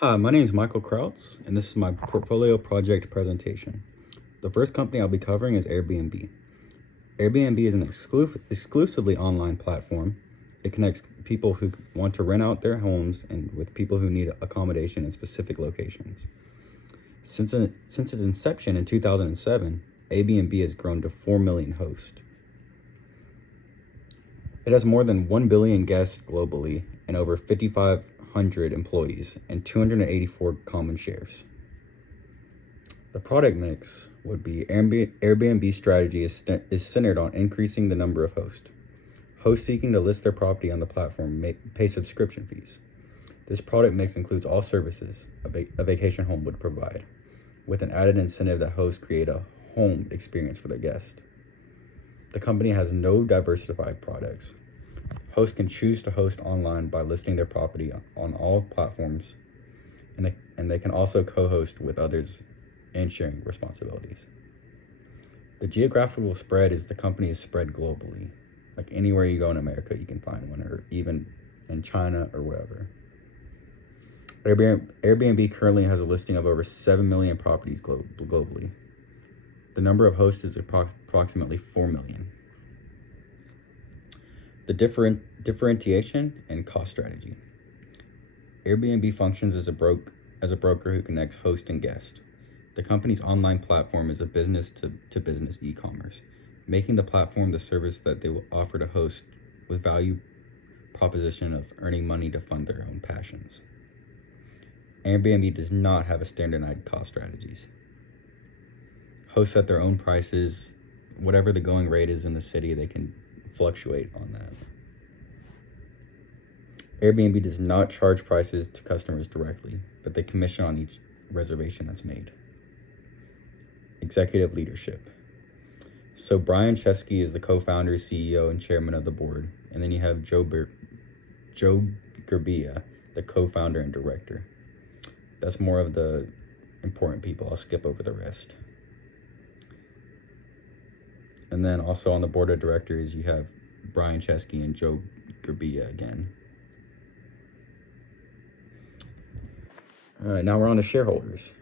Hi, my name is Michael Krautz, and this is my portfolio project presentation. The first company I'll be covering is Airbnb. Airbnb is an exclusively online platform. It connects people who want to rent out their homes and with people who need accommodation in specific locations. Since its inception in 2007, Airbnb has grown to 4 million hosts. It has more than 1 billion guests globally and over 5,500 employees and 284 common shares. The product mix would be Airbnb's strategy is centered on increasing the number of hosts. Hosts seeking to list their property on the platform pay subscription fees. This product mix includes all services a vacation home would provide, with an added incentive that hosts create a home experience for their guests. The company has no diversified products. Hosts can choose to host online by listing their property on all platforms, and they can also co-host with others and sharing responsibilities. The geographical spread is the company is spread globally. Like anywhere you go in America, you can find one, or even in China or wherever. Airbnb currently has a listing of over 7 million properties globally. The number of hosts is approximately 4 million. The differentiation and cost strategy. Airbnb functions as a broker who connects host and guest. The company's online platform is a business-to-business e-commerce, making the platform the service that they will offer to host with value proposition of earning money to fund their own passions. Airbnb does not have a standardized cost strategies. Hosts set their own prices. Whatever the going rate is in the city, they can fluctuate on that. Airbnb does not charge prices to customers directly, but they commission on each reservation that's made. Executive leadership. So Brian Chesky is the co-founder, CEO, and chairman of the board, and then you have Joe Gerbia, the co-founder and director. That's more of the important people. I'll skip over the rest. And then also on the board of directors, you have Brian Chesky and Joe Gerbia again. All right, now we're on to shareholders.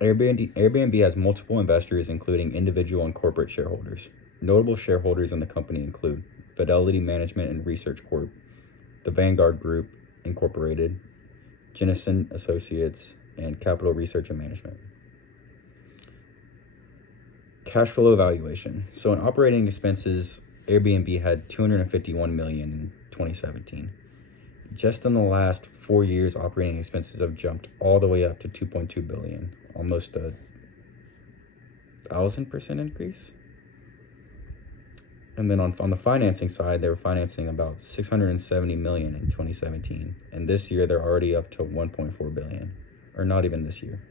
Airbnb has multiple investors, including individual and corporate shareholders. Notable shareholders in the company include Fidelity Management and Research Corp., the Vanguard Group Incorporated, Jennison Associates, and Capital Research and Management. Cash flow evaluation. So in operating expenses, Airbnb had $251 million in 2017. Just in the last 4 years, operating expenses have jumped all the way up to $2.2 billion, almost a 1,000% increase. And then on the financing side, they were financing about $670 million in 2017, and this year they're already up to $1.4 billion, or not even this year.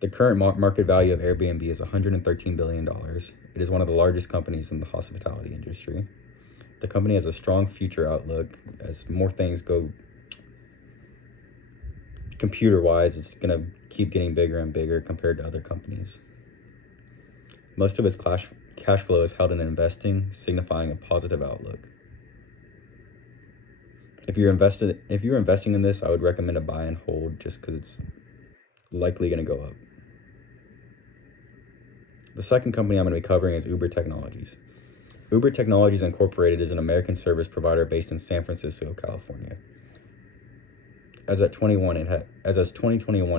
The current market value of Airbnb is $113 billion. It is one of the largest companies in the hospitality industry. The company has a strong future outlook. As more things go computer-wise, it's going to keep getting bigger and bigger compared to other companies. Most of its cash flow is held in investing, signifying a positive outlook. If you're investing in this, I would recommend a buy and hold just because it's likely going to go up. The second company I'm going to be covering is Uber Technologies. Uber Technologies Incorporated is an American service provider based in San Francisco, California. As of 2021,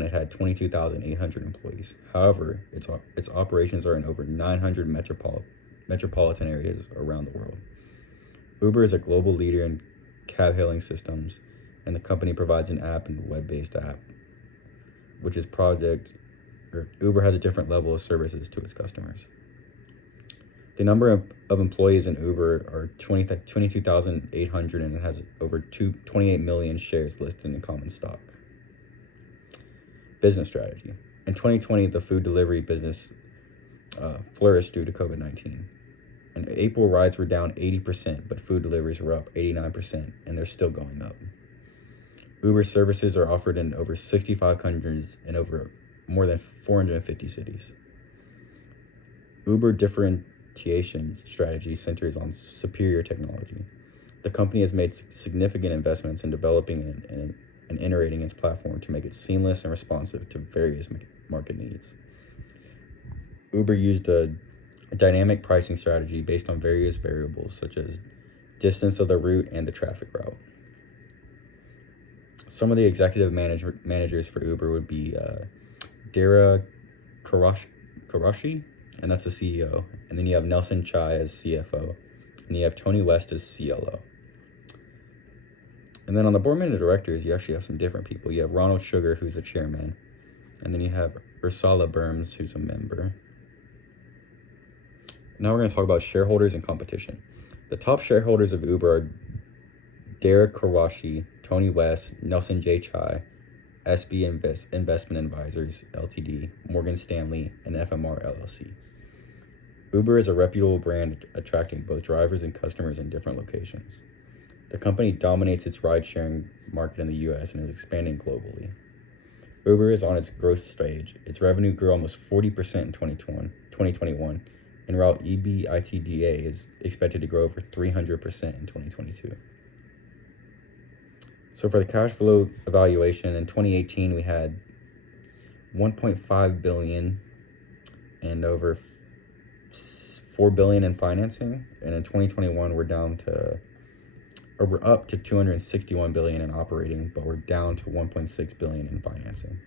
it had 22,800 employees. However, its operations are in over 900 metropolitan areas around the world. Uber is a global leader in cab-hailing systems, and the company provides an app and web-based app, which is Uber has a different level of services to its customers. The number of employees in Uber are 22,800, and it has over 28 million shares listed in common stock. Business strategy. In 2020, the food delivery business flourished due to COVID-19. In April, rides were down 80%, but food deliveries were up 89%, and they're still going up. Uber services are offered in over 65 countries and over more than 450 cities. Uber differentiation strategy centers on superior technology. The company has made significant investments in developing and iterating its platform to make it seamless and responsive to various market needs. Uber used a dynamic pricing strategy based on various variables such as distance of the route and the traffic route. Some of the executive managers for Uber would be Dara Karashi, and that's the CEO. And then you have Nelson Chai as CFO, and you have Tony West as CLO. And then on the board of directors, you actually have some different people. You have Ronald Sugar, who's the chairman, and then you have Ursula Burns, who's a member. Now we're going to talk about shareholders and competition. The top shareholders of Uber are Derek Karashi, Tony West, Nelson J. Chai, SB Investment Advisors, Ltd., Morgan Stanley, and FMR, LLC. Uber is a reputable brand attracting both drivers and customers in different locations. The company dominates its ride-sharing market in the U.S. and is expanding globally. Uber is on its growth stage. Its revenue grew almost 40% in 2021, and while EBITDA is expected to grow over 300% in 2022. So for the cash flow evaluation, in 2018 we had $1.5 billion and over $4 billion in financing, and in 2021 we're up to $261 billion in operating, but we're down to $1.6 billion in financing.